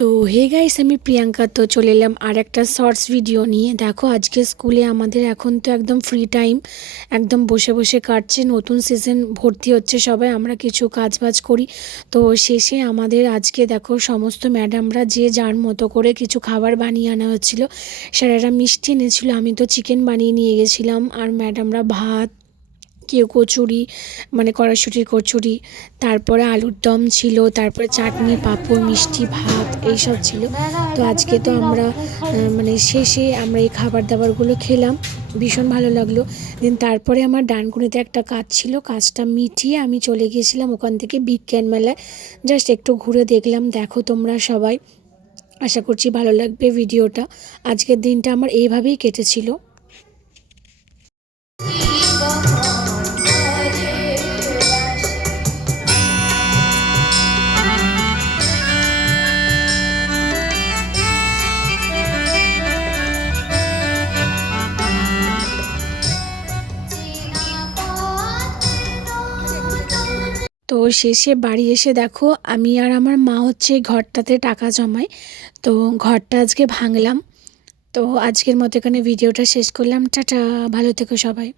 তো hey guys, আমি প্রিয়াঙ্কা। তো চলে এলাম আর একটা শর্টস ভিডিও নিয়ে। দেখো, আজকে স্কুলে আমাদের এখন তো একদম ফ্রি টাইম, একদম বসে বসে কাটছে। নতুন সিজন ভর্তি হচ্ছে সবাই, আমরা কিছু কাজ বাজ করি। তো শেষে আমাদের আজকে দেখো সমস্ত ম্যাডামরা যে যার মতো করে কিছু খাবার বানিয়ে আনা হচ্ছিলো। স্যারেরা মিষ্টি এনেছিলো, আমি তো চিকেন বানিয়ে নিয়ে গেছিলাম, আর ম্যাডামরা ভাত, কেউ কচুরি, মানে কড়াইশুঁটির কচুরি, তারপরে আলুর দম ছিল, তারপরে চাটনি, পাঁপড়, মিষ্টি, ভাত এইসব ছিল। তো আজকে তো আমরা মানে শেষে আমরা এই খাবার দাবারগুলো খেলাম, ভীষণ ভালো লাগলো। দেন তারপরে আমার ডানকুনিতে একটা কাজ ছিল, কাজটা মিটিয়ে আমি চলে গিয়েছিলাম ওখান থেকে বিজ্ঞান মেলায়। জাস্ট একটু ঘুরে দেখলাম। দেখো তোমরা সবাই, আশা করছি ভালো লাগবে ভিডিওটা। আজকের দিনটা আমার এইভাবেই কেটেছিল। তো শেষে বাড়ি এসে দেখো, আমি আর আমার মা হচ্ছে ঘরটাতে টাকা জমাই। তো ঘরটা আজকে ভাঙলাম। তো আজকের মতো এখানে ভিডিওটা শেষ করলাম। টাটা, ভালো থেকো সবাই।